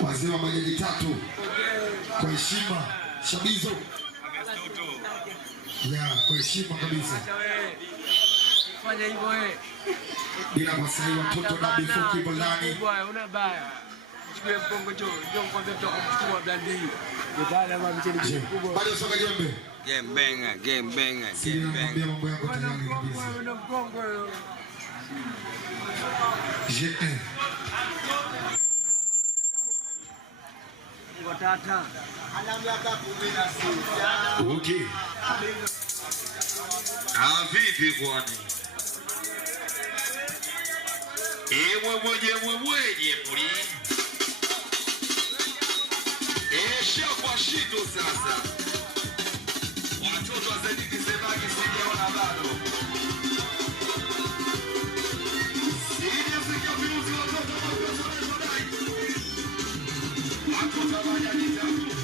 Wazee wa majeji tatu kwa heshima. Shabizo ya kwa heshima kabisa. Fanya hivyo wewe. Bila wasai watoto na bifuki bolani. Una baya. Chukue mkongo njoo kwambia tutakumchukua blandi hii. Ndio kama mcheni mkubwa. Bado soka jembe. Game banger. Mwambie mambo yako tayari kabisa. Una mkongo wewe. Je. Watata. Ana miaka 16. Okay. Vipi kwani? Mwenye muli. Shakwa shito sasa. Watoto wa zaidi kisemaki sijaona bado. Sija sika virusi watoto wa dai. Watoto wa majani tatu.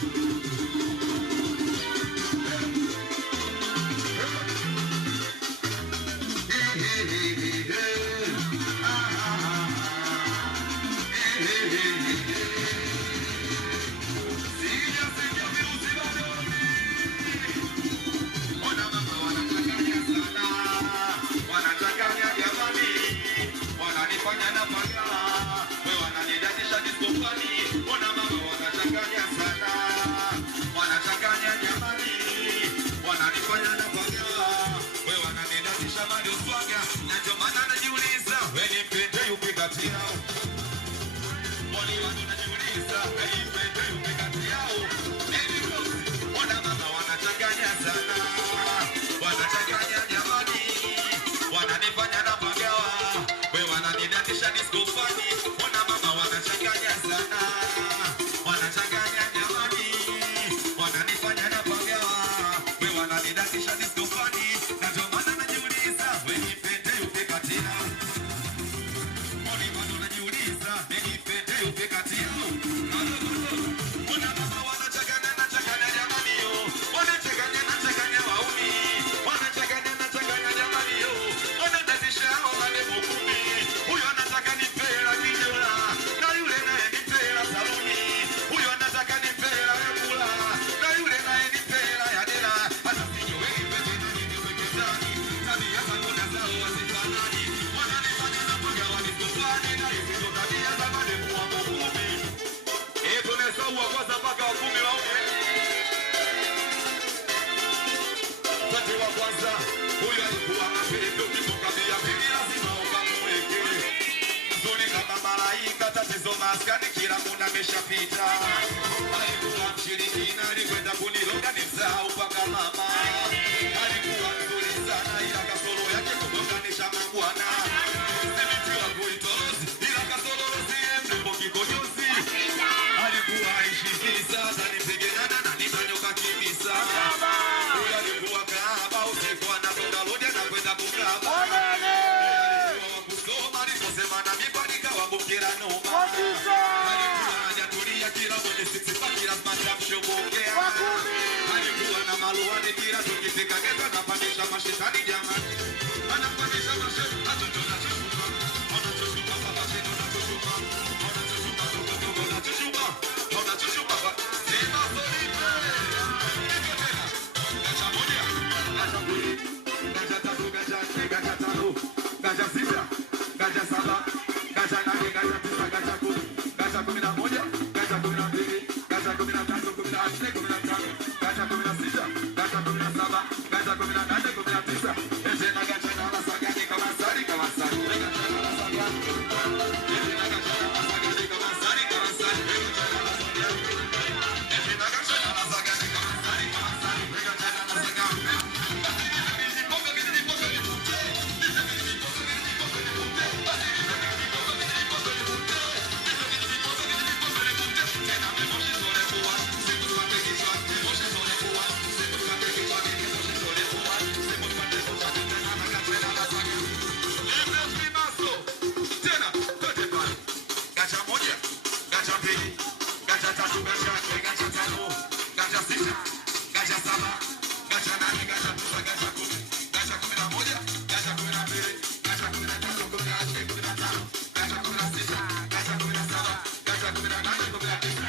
Maskani kila muna meshapita. Alikuwa mshirikina alikwenda kuniloga ni mzao paka mama. Alikuwa mzuri sana ila kasoro yake kugonganisha mabwana. Sibitiwa kuitorozi ila kasoro siye mrembo kikonyozi. Alikuwa aishi visa zanipigana na nitanyoka kibisa. Huyo alikuwa kahaba usiku anatoka lodi anakwenda kukaba. Alikuwa wakusoma aliposema na mipani kawa bukira noma. Alikuwa na maluani kila tukifika geto anapandisha mashetani jamani. Anapandisha mashetani hatujuna tushuka. Anatushuka baba shetu anatushuka. Anatushuka tuko anatushuka. Anatushuka baba. Sema solipe. Niko tena. Gacha moja. Gacha mbili. Gacha tatu. Gacha nne. Gacha tano. Gacha sita. Gacha saba. Gacha nane. Gacha tisa. Gacha kumi. Gacha 11. Gacha 12. Gacha 13. Gacha 15, gacha 16, gacha 17, gacha 18, gacha 19, gacha 20. Lose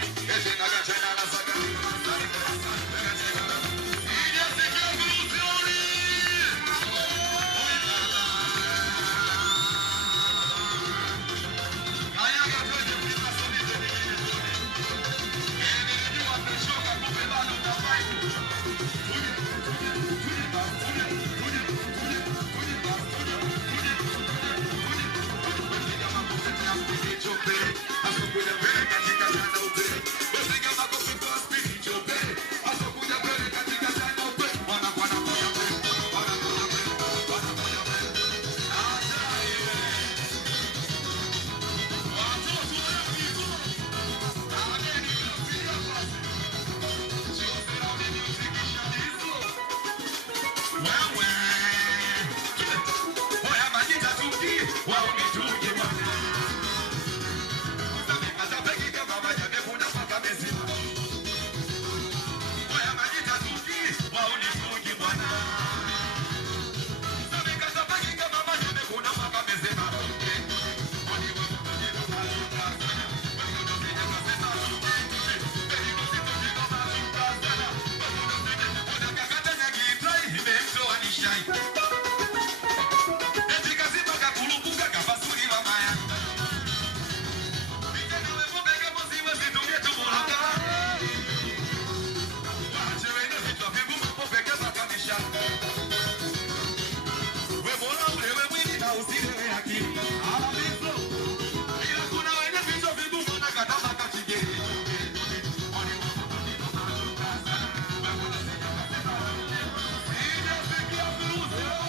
it.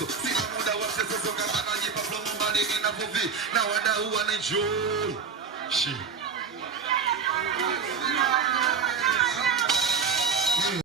mateso. Sina muda wa mchezo, kama najipa flow mbali ninapovi na wadau wana enjoy. Shit.